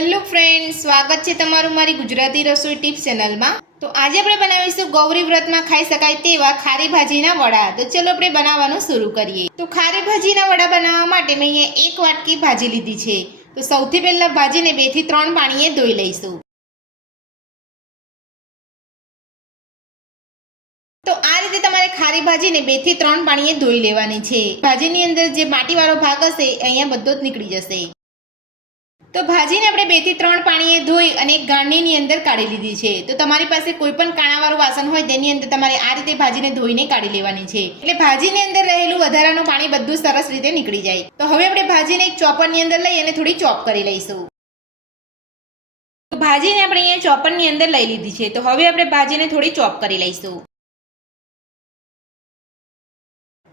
Hello friends, સ્વાગત છે તમારું મારી ગુજરાતી રસોઈ ટિપ્સ ચેનલમાં। તો આજે આપણે બનાવીશું ગૌરી વ્રતમાં ખાઈ શકાય તેવા ખારી ભાજીના વડા। તો ચલો આપણે બનાવવાનું શરૂ કરીએ। તો ખારી ભાજીના વડા બનાવવા માટે મેં અહીંયા એક વાટકી ભાજી લીધી છે। તો સૌથી પહેલાં ભાજીને 2 થી 3 પાણીએ ધોઈ લઈશું। તો આ રીતે તમારે ખારી ભાજીને 2 થી 3 પાણીએ ધોઈ લેવાની છે। ભાજીની અંદર જે માટીવાળો ભાગ હશે અહીંયા બધો જ નીકળી જશે। તો ભાજીને આપણે 2 થી 3 પાણીએ ધોઈ અને એક ગાળણીની અંદર કાઢી લીધી છે। તો તમારી પાસે કોઈ પણ કાણાવાળું વાસણ હોય તેની અંદર તમારે આ રીતે ભાજીને ધોઈને કાઢી લેવાની છે, એટલે ભાજીની અંદર રહેલું વધારાનું પાણી બધું સરસ રીતે નીકળી જાય। તો હવે આપણે ભાજીને એક ચોપરની અંદર લઈ અને થોડી ચોપ કરી લઈશું। તો ભાજીને આપણે અહીંયા ચોપરની અંદર લઈ લીધી છે। તો હવે આપણે ભાજીને થોડી ચોપ કરી લઈશું।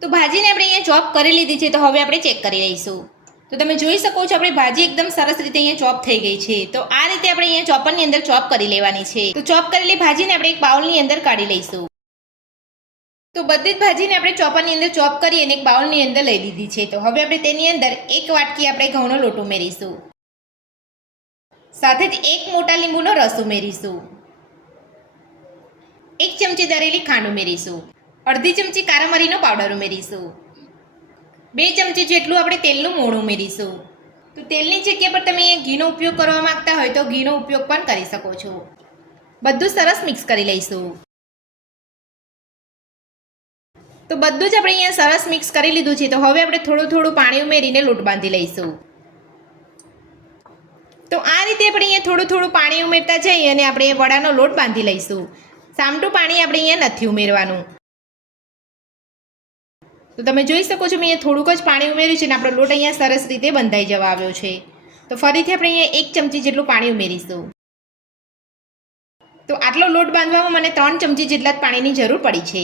તો ભાજીને આપણે અહીંયા ચોપ કરી લીધી છે। તો હવે આપણે ચેક કરી લઈશું। તો તમે જોઈ શકો છો આપણી ભાજી એકદમ સરસ રીતે અહીંયા ચોપ થઈ ગઈ છે। તો આ રીતે આપણે અહીંયા ચોપરની અંદર ચોપ કરી લેવાની છે। તો ચોપ કરેલી ભાજીને આપણે એક બાઉલની અંદર કાઢી લઈશું। તો બધી જ ભાજીને આપણે ચોપરની અંદર ચોપ કરી અને એક બાઉલની અંદર લઈ લીધી છે। તો હવે આપણે તેની અંદર એક વાટકી આપણે ઘઉંનો લોટ ઉમેરીશું, સાથે જ એક મોટા લીંબુનો રસ ઉમેરીશું, 1 ચમચી દળેલી ખાંડ ઉમેરીશું, અડધી ચમચી કાળા મરીનો પાવડર ઉમેરીશું, 2 ચમચી જેટલું આપણે તેલનું મોણ ઉમેરીશું। તો તેલની જગ્યા પર તમે અહીંયા ઘીનો ઉપયોગ કરવા માંગતા હોય તો ઘીનો ઉપયોગ પણ કરી શકો છો। બધું સરસ મિક્સ કરી લઈશું। તો બધું જ આપણે અહીંયા સરસ મિક્સ કરી લીધું છે। તો હવે આપણે થોડું થોડું પાણી ઉમેરીને લોટ બાંધી લઈશું। તો આ રીતે આપણે અહીંયા થોડું થોડું પાણી ઉમેરતા જઈએ અને આપણે વડાનો લોટ બાંધી લઈશું। સામટું પાણી આપણે અહીંયા નથી ઉમેરવાનું। તો તમે જોઈ શકો છો મેં અહીંયા થોડુંક જ પાણી ઉમેર્યું છે અને આપણો લોટ અહીંયા સરસ રીતે બંધાઈ જવા આવ્યો છે। તો ફરીથી આપણે અહીંયા 1 ચમચી જેટલું પાણી ઉમેરીશું। તો આટલો લોટ બાંધવામાં મને 3 ચમચી જેટલા જ પાણીની જરૂર પડી છે।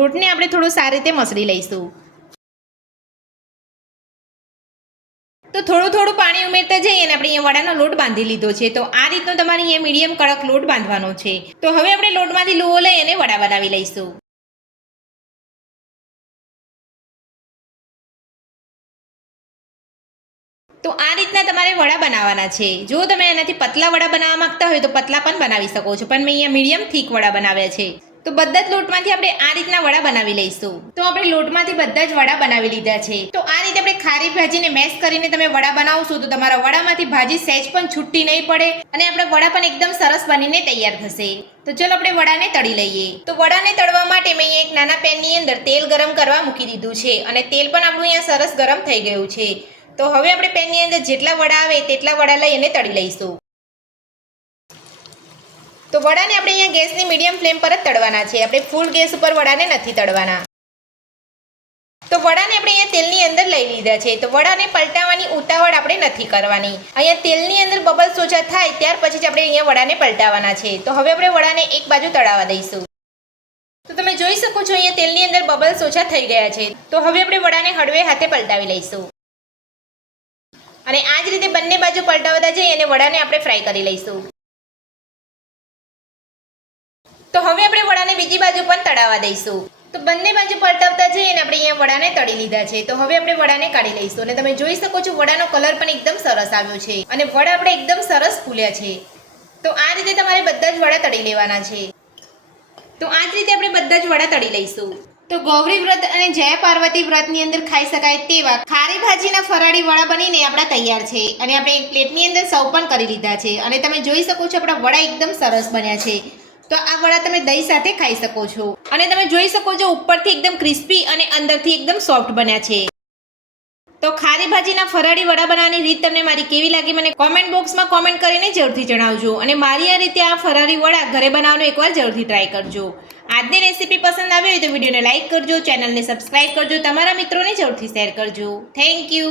લોટને આપણે થોડો સારી રીતે મસળી લઈશું। તો થોડું થોડું પાણી ઉમેરતા જઈએ અને આપણે અહીંયા વડાનો લોટ બાંધી લીધો છે। તો આ રીતનો તમારે અહીંયા મીડિયમ કડક લોટ બાંધવાનો છે। તો હવે આપણે લોટમાંથી લુઓ લઈ અને વડા બનાવી લઈશું। તો આ રીતના તમારે વડા બનાવવાના છે। જો તમે એનાથી પતલા વડા બનાવવા માંગતા હોય તો પતલા પણ બનાવી શકો છો, પણ મેં અહીંયા મીડિયમ થીક વડા બનાવ્યા છે। તો બધા જ લોટમાંથી આપણે આ રીતના વડા બનાવી લઈશું। તો આપણે લોટમાંથી બધા જ વડા બનાવી લીધા છે। તો આ રીતે આપણે ખારી ભાજીને મેશ કરીને તમે વડા બનાવશો તો તમારા વડામાંથી ભાજી સહેજ પણ છૂટી નહીં પડે અને આપણા વડા પણ એકદમ સરસ બનીને તૈયાર થશે। તો ચલો આપણે વડાને તળી લઈએ। તો વડાને તળવા માટે મેં અહીંયા એક નાના પેનની અંદર તેલ ગરમ કરવા મૂકી દીધું છે અને તેલ પણ આપણું અહીંયા સરસ ગરમ થઈ ગયું છે। તો હવે આપણે પેનની અંદર જેટલા વડા આવે તેટલા વડા લઈ અને તળી લઈશું। તો વડાને આપણે અહીંયા ગેસની મીડિયમ ફ્લેમ પર જ તળવાના છે, આપણે ફૂલ ગેસ ઉપર વડાને નથી તળવાના। તો વડાને આપણે અહીંયા તેલની અંદર લઈ લીધા છે। તો વડાને પલટાવવાની ઉતાવળ આપણે નથી કરવાની। અહીંયા તેલની અંદર બબલ્સ ઓછા થાય ત્યાર પછી જ આપણે અહીંયા વડાને પલટાવવાના છે। તો હવે આપણે વડાને એક બાજુ તળાવવા દઈશું। તો તમે જોઈ શકો છો અહીંયા તેલની અંદર બબલ્સ ઓછા થઈ ગયા છે। તો હવે આપણે વડાને હળવે હાથે પલટાવી લઈશું અને આ જ રીતે બંને બાજુ પલટાવતા જઈએ અને વડાને આપણે ફ્રાય કરી લઈશું। તો હવે આપણે વડાને બીજી બાજુ પણ તળાવવા દઈશું। તો બંને બાજુ પલટાવતા જઈએ અને આપણે અહીંયા વડાને તળી લીધા છે। તો હવે આપણે વડાને કાઢી લઈશું અને તમે જોઈ શકો છો વડાનો કલર પણ એકદમ સરસ આવ્યો છે અને વડા આપણે એકદમ સરસ ફૂલ્યા છે। તો આ રીતે તમારે બધા જ વડા તળી લેવાના છે। તો આ જ રીતે આપણે બધા જ વડા તળી લઈશું। તો ગૌરી વ્રત અને જયા પાર્વતી વ્રતની અંદર ખાઈ શકાય તેવા ખારી ભાજીના ફરાળી વડા બનીને આપણા તૈયાર છે અને આપણે એક પ્લેટની અંદર સર્વ પણ કરી લીધા છે અને તમે જોઈ શકો છો આપણા વડા એકદમ સરસ બન્યા છે। તો આ વડા તમે દહીં સાથે ખાઈ શકો છો અને તમે જોઈ શકો છો ઉપરથી એકદમ ક્રિસ્પી અને અંદરથી એકદમ સોફ્ટ બન્યા છે। તો ખારી ભાજીના ફરાળી વડા બનાવવાની રીત તમને મારી કેવી લાગી મને કોમેન્ટ બોક્સમાં કોમેન્ટ કરીને જરૂરથી જણાવજો અને મારી આ રીતે આ ફરાળી વડા ઘરે બનાવવાનું એકવાર જરૂરથી ટ્રાય કરજો। આજની રેસીપી પસંદ આવી હોય તો વિડીયોને લાઇક કરજો, ચેનલને સબસ્ક્રાઇબ કરજો, તમારા મિત્રોને જરૂરથી શેર કરજો। Thank you.